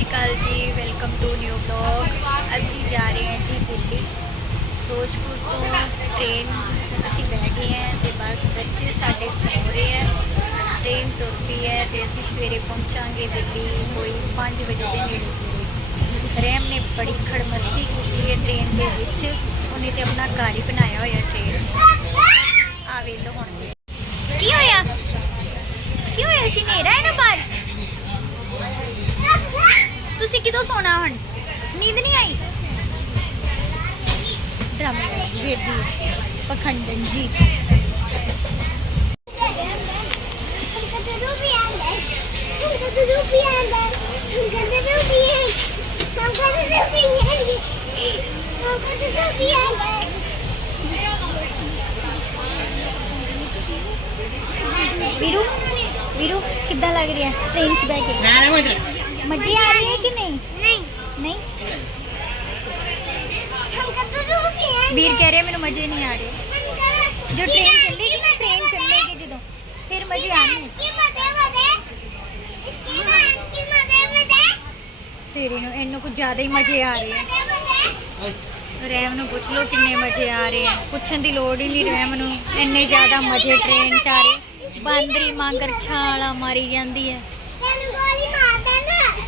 ਸ਼੍ਰੀ ਅਕਾਲ ਜੀ welcome to new blog ਅਸੀਂ ਜਾ ਰਹੇ ਹਾਂ ਜੀ ਦਿੱਲੀ। ਫਿਰੋਜ਼ਪੁਰ ਤੋਂ ਟ੍ਰੇਨ ਅਸੀਂ ਬਹਿ ਗਏ ਹਾਂ ਤੇ ਬਸ ਬੱਚੇ ਸਾਡੇ ਸੌ ਰਹੇ ਹੈ ਟ੍ਰੇਨ ਤੁਰ ਪਈ ਹੈ ਤੇ ਅਸੀਂ ਸਵੇਰੇ ਪਹੁੰਚਾਂਗੇ ਦਿੱਲੀ, ਕੋਈ 5 ਵਜੇ ਦੇ ਨੇੜੇ। ਤੇੜੇ ਰੈਮ ਨੇ ਬੜੀ ਖੜਮਸਤੀ ਕੀਤੀ ਹੈ ਟ੍ਰੇਨ ਦੇ ਵਿੱਚ। ਉਹਨੇ ਤੇ ਆਪਣਾ ਘਰ ਹੀ ਬਣਾਇਆ ਹੋਇਆ ਟ੍ਰੇਨ ਆ ਵੇਖ ਲਓ ਹੁਣ। ਕੀ ਹੋਇਆ? ਕੀ ਹੋਇਆ? ਸੀ ਨੇਰਾ ਹੈ ਨਾ ਬਾਹਰ? ਤੁਸੀਂ ਕਿਦੋਂ ਸੋਣਾ ਹੁਣ? ਨੀਂਦ ਨਹੀਂ ਆਈ? ਡਰਾਮੇ ਵੇਦੀ ਪਖੰਡਨ ਜੀ। ਵੀਰੂ ਵੀਰੂ, ਕਿੱਦਾਂ ਲੱਗ ਰਿਹਾ? ਟ੍ਰੇਨ 'ਚ ਬਹਿ ਕੇ। ਮਜ਼ੇ ਆ ਰਹੇ ਹੈ ਕਿ ਨਹੀਂ? ਨਹੀਂ। ਵੀਰ ਕਹਿ ਰਿਹਾ ਮੈਨੂੰ ਮਜ਼ੇ ਨਹੀਂ ਆ ਰਹੇ। ਜੋ ਟ੍ਰੇਨ ਚੱਲੇਗੀ ਨਾ ਟ੍ਰੇਨ ਚੱਲੇਗੀ ਜਦੋਂ ਫਿਰ ਮਜ਼ੇ ਆਣਗੇ ਤੇਰੇ ਨੂੰ ਇਹਨੂੰ ਕੁਝ ਜ਼ਿਆਦਾ ਹੀ ਮਜ਼ੇ ਆ ਰਹੇ ਆ। ਰੈਮ ਨੂੰ ਪੁੱਛ ਲਓ ਕਿੰਨੇ ਮਜ਼ੇ ਆ ਰਹੇ ਆ। ਪੁੱਛਣ ਦੀ ਲੋੜ ਹੀ ਨਹੀਂ ਰੈਮ ਨੂੰ ਇੰਨੇ ਜ਼ਿਆਦਾ ਮਜ਼ੇ ਟ੍ਰੇਨ 'ਚ ਆ ਰਹੇ। ਬਾਂਦਰੀ ਮਾਂਗਰ ਛਾਲਾ ਮਾਰੀ ਜਾਂਦੀ ਹੈ।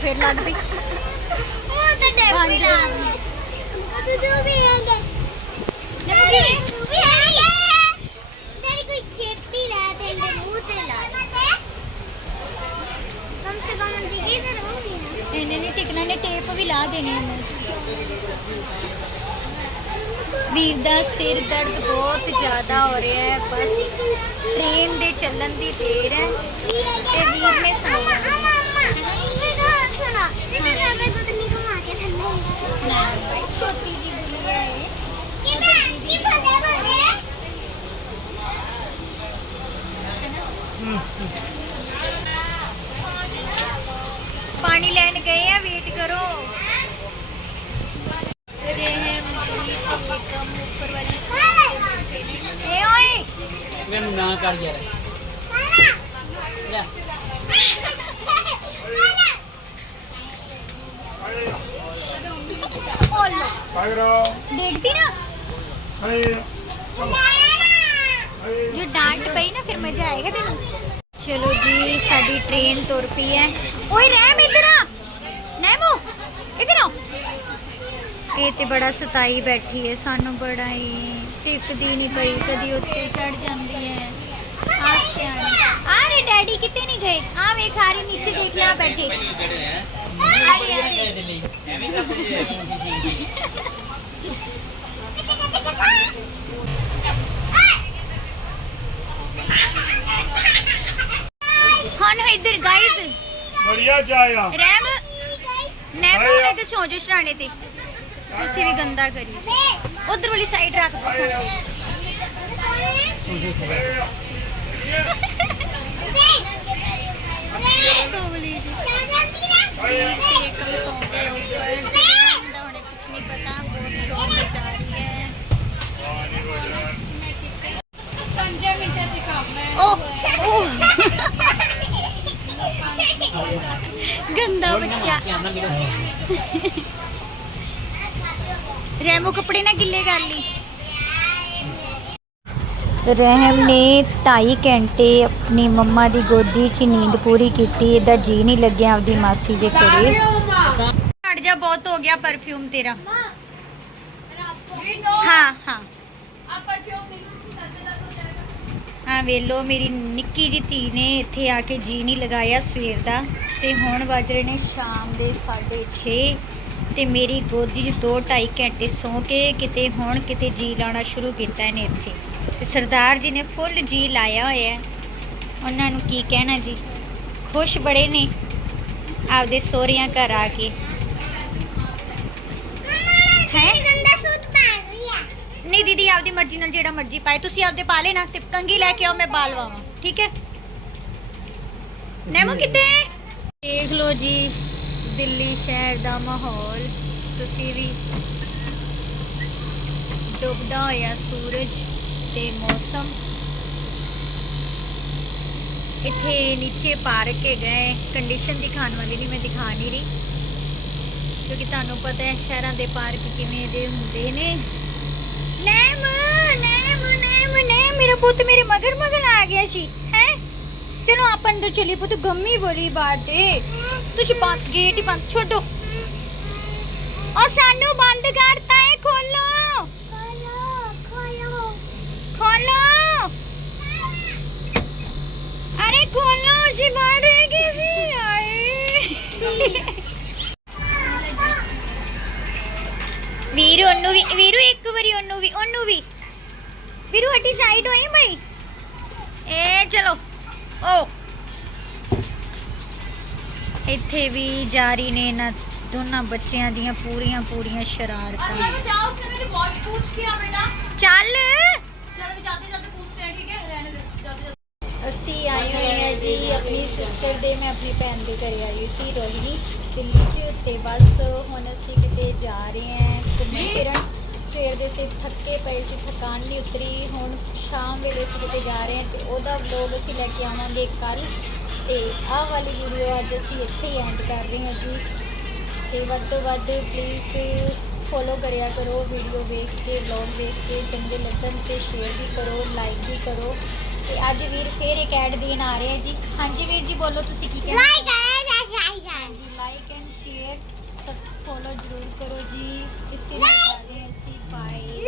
ਮਾਹੌਲ ਬਣਾ ਰਹੀ ਜਿਵੇਂ ਘਰੇ ਬੈਠੀ ਹੋਵੇ ਅੰਕਲ ਖਾ ਗਿਆ ਬਾਤ ਪੁੱਛੀ ਚੁੱਪ ਕਰਾਵਾ ਉਹਨੂੰ ਉਹਨੇ ਨੀ ਚੁੱਪ ਕਰਨਾ ਆਪਣੀ ਪੜਾਈ ਟੇਪੀ ਲਾ ਦੋ। ਉਹ ਫਿਰ ਲੱਗ ਪਈ ਇਹਨੇ ਨਹੀਂ ਟਿਕਣਾ ਨੇ ਟੇਪ ਵੀ ਲਾ ਦੇਣੀ ਹੈ ਮੂੰਹ। ਵੀਰ ਦਾ ਸਿਰ ਦਰਦ ਬਹੁਤ ਜ਼ਿਆਦਾ ਹੋ ਰਿਹਾ ਹੈ ਬਸ ਟ੍ਰੇਨ ਦੇ ਚੱਲਣ ਦੀ ਦੇਰ ਹੈ। ਤੇ ਵੀਰ ਨੇ ਸੁਣਾਇਆ ਨਹੀਂ ਛੋਟੀ ਜੀ ਗੁਲੀਆ ਹੈ ਪਾਣੀ ਲੈਣ ਗਏ ਆ ਵੇਟ ਕਰੋ ਰਹਿਮ ਜੀ ਕਮ ਉੱਪਰ ਵਾਲੀ ਸੀਟ ਤੇ ਬੈਠੇ ਨੇ। ਏ ਓਏ ਮੈਨੂੰ ਨਾ ਕਰ ਯਾਰ ਲੈ ਓ ਲੋ ਡੇਢ ਪੀ ਨਾ ਜੋ ਇੱਧਰ ਆ ਇਹ ਤੇ ਬੜਾ ਸਤਾਈ ਬੈਠੀ ਹੈ ਸਾਨੂੰ ਬੜਾ ਹੀ ਟਿਕਦੀ ਨਹੀਂ ਪਈ ਕਦੀ ਉੱਤੇ ਚੜ ਜਾਂਦੀ ਹੈ ਆ ਸਿਆਣੀ ਆ ਰੇ ਡੈਡੀ ਕਿਤੇ ਨਹੀਂ ਗਏ ਆ ਵੇਖ ਆ ਰਹੀ ਨੀਚੇ ਦੇਖ ਲਿਆ ਬੈਠੇ ਜਿਹੜੇ ਹੈ ਆ ਰਹੇ ਆ ਰਹੇ ਦਿੱਲੀ ਐਵੇਂ ਕਰਦੇ ਹੁਣ ਇੱਧਰ ਗਾਇਜ਼ बढ़िया जाया ਰਹਿਮ ਨੈਮੋ ਇਹਦੇ ਸੌ ਜੋ ਸਰਾਣੇ ਤੇ ਤੁਸੀਂ ਵੀ ਗੰਦਾ ਕਰੀ ਉਧਰ ਵਾਲੀ ਸਾਈਡ ਰੱਖ ਦੋ ਸੌ ਗੰਦਾ ਬੱਚਾ। ਰੈਮੋ ਕੱਪੜੇ ਨਾ ਗਿੱਲੇ ਕਰ ਲਈ। ਰਹਿਮ ਨੇ 2.5 ਘੰਟੇ ਆਪਣੀ ਮੰਮਾ ਦੀ ਗੋਦੀ 'ਚ ਨੀਂਦ ਪੂਰੀ ਕੀਤੀ ਇਹਦਾ ਜੀ ਨਹੀਂ ਲੱਗਿਆ ਆਪਦੀ ਮਾਸੀ ਦੇ ਘਰੇ। ਹਟ ਜਾ ਬਹੁਤ ਹੋ ਗਿਆ ਪਰਫਿਊਮ ਤੇਰਾ। ਹਾਂ ਹਾਂ। ਹਾਂ ਵੇਲੋ ਮੇਰੀ ਨਿੱਕੀ ਜੀ ਧੀ ਨੇ ਇੱਥੇ ਆ ਕੇ ਜੀ ਨਹੀਂ ਲਗਾਇਆ ਸਵੇਰ ਦਾ। ਤੇ ਹੁਣ ਵੱਜ ਰਹੇ ਨੇ ਸ਼ਾਮ ਦੇ 6:30 ਤੇ ਮੇਰੀ ਗੋਦੀ 'ਚ 2-2.5 ਘੰਟੇ ਸੌਂ ਕੇ ਕਿਤੇ ਹੁਣ ਕਿਤੇ ਜੀ ਲਾਉਣਾ ਸ਼ੁਰੂ ਕੀਤਾ ਇਹਨੇ ਇੱਥੇ। ਤੇ ਸਰਦਾਰ ਜੀ ਨੇ ਫੁੱਲ ਜੀ ਲਾਇਆ ਹੋਇਆ। ਹੈ ਉਹਨਾਂ ਨੂੰ ਕੀ ਕਹਿਣਾ ਜੀ? ਖੁਸ਼ ਬੜੇ ਨੇ ਆਪਦੇ ਸੋਹਰਿਆਂ ਘਰ ਆ ਕੇ। ਆਪਦੀ ਮਰਜ਼ੀ ਨਾਲ ਜਿਹੜਾ ਮਰਜ਼ੀ ਪਾਏ। ਤੁਸੀਂ ਆਪਦੇ ਪਾ ਲੈਣਾ ਤੇ ਕੰਗੀ ਲੈ ਕੇ ਆਓ ਮੈਂ ਬਾਲ ਵਾਵਾਂ ਠੀਕ ਹੈ? ਨੈਮੋ ਕਿਤੇ ਦੇਖ ਲਓ ਜੀ ਦਿੱਲੀ ਸ਼ਹਿਰ ਦਾ ਮਾਹੌਲ। ਤੁਸੀਂ ਵੀ ਡੁੱਬਦਾ ਹੋਇਆ ਸੂਰਜ ਤੇ ਮੌਸਮ। ਇੱਥੇ ਨੀਚੇ ਪਾਰਕ ਹੈਗਾ ਹੈ। ਕੰਡੀਸ਼ਨ ਦਿਖਾਉਣ ਵਾਲੀ ਨਹੀਂ ਮੈਂ ਦਿਖਾ ਨਹੀਂ ਰਹੀ। ਕਿਉਂਕਿ ਤੁਹਾਨੂੰ ਪਤਾ ਹੈ ਸ਼ਹਿਰਾਂ ਦੇ ਪਾਰਕ ਕਿਵੇਂ ਦੇ ਹੁੰਦੇ ਨੇ। ਨੈਮ ਨੈਮ ਨੈਮ ਨੈਮ। ਮੇਰਾ ਪੁੱਤ ਮੇਰੇ ਮਗਰ ਮਗਰ ਆ ਗਿਆ ਸੀ, ਹੈ? ਚਲੋ, ਆਪਾਂ ਅੰਦਰ ਚਲੀ ਪੁੱਤ, ਗੰਮੀ ਬੜੀ ਦੇ ਤੁਸੀਂ ਬੰਦ, ਗੇਟ ਹੀ ਬੰਦ, ਛੱਡੋ। ਉਹ ਸਾਨੂੰ ਬੰਦ ਕਰਤਾ ਵੀਰੂ ਉਹਨੂੰ ਵੀ ਵੀਰੂ ਇੱਕ ਵਾਰੀ ਉਹਨੂੰ ਵੀ ਉਹਨੂੰ ਵੀ ਵੀਰੂ ਹੱਟੀ ਸਾਈਡ ਹੋਈ ਬਈ ਏ ਚਲੋ ਓ ਇੱਥੇ ਵੀ ਜਾਰੀ ਨੇ ਇਹਨਾਂ ਦੋਨਾਂ ਬੱਚਿਆਂ ਦੀਆਂ ਪੂਰੀਆਂ ਪੂਰੀਆਂ ਸ਼ਰਾਰਤਾਂ जाओ उसने मेरी वॉच पूछ किया बेटा ਚੱਲ चलो जाते जाते पूछते हैं ठीक है रहने दे जाते जाते ਅਸੀਂ ਆਏ ਹੋਏ ਹਾਂ ਜੀ ਆਪਣੀ ਸਿਸਟਰ ਦੇ ਮੈਂ ਆਪਣੀ ਭੈਣ ਦੇ ਘਰੇ ਆਈ ਹੋਈ ਸੀ ਰੋਹਿਣੀ ਦਿੱਲੀ 'ਚ ਤੇ ਬਸ ਹੁਣ ਅਸੀਂ ਕਿਤੇ ਜਾ ਰਹੇ ਹਾਂ ਘੁੰਮਣ ਫਿਰਨ। ਸਵੇਰ ਦੇ ਸੇ ਥੱਕੇ ਪਏ ਸੀ, ਥਕਾਨ ਨਹੀਂ ਉਤਰੀ। ਹੁਣ ਸ਼ਾਮ ਵੇਲੇ ਅਸੀਂ ਕਿਤੇ ਜਾ ਰਹੇ ਹਾਂ ਤੇ ਉਹਦਾ ਵਲੋਗ ਅਸੀਂ ਲੈ ਕੇ ਆਵਾਂਗੇ ਕੱਲ ਤੇ ਆਹ ਵਾਲੀ ਵੀਡੀਓ ਅੱਜ ਅਸੀਂ ਇੱਥੇ ਹੀ ਐਂਡ ਕਰ ਰਹੇ ਹਾਂ ਜੀ। ਤੇ ਵੱਧ ਤੋਂ ਵੱਧ ਪਲੀਜ਼ ਫੋਲੋ ਕਰਿਆ ਕਰੋ ਵੀਡੀਓ ਵੇਖ ਕੇ ਵਲੌਗ ਵੇਖ ਕੇ, ਚੰਗੇ ਲੱਗਣ ਤੇ ਸ਼ੇਅਰ ਵੀ ਕਰੋ ਲਾਈਕ ਵੀ ਕਰੋ। ਤੇ ਅੱਜ ਵੀਰ ਫੇਰ ਇੱਕ ਐਡ ਦੇਣ ਆ ਰਹੇ ਆ ਜੀ। ਹਾਂਜੀ ਵੀਰ ਜੀ, ਬੋਲੋ ਤੁਸੀਂ ਕੀ ਕਹਿਣਾ ਲਾਈਕ ਸਭ ਫੋਲੋ ਜ਼ਰੂਰ ਕਰੋ ਜੀ। ਇਸੇ ਨਾਲ ਅਸੀਂ ਪਾਏ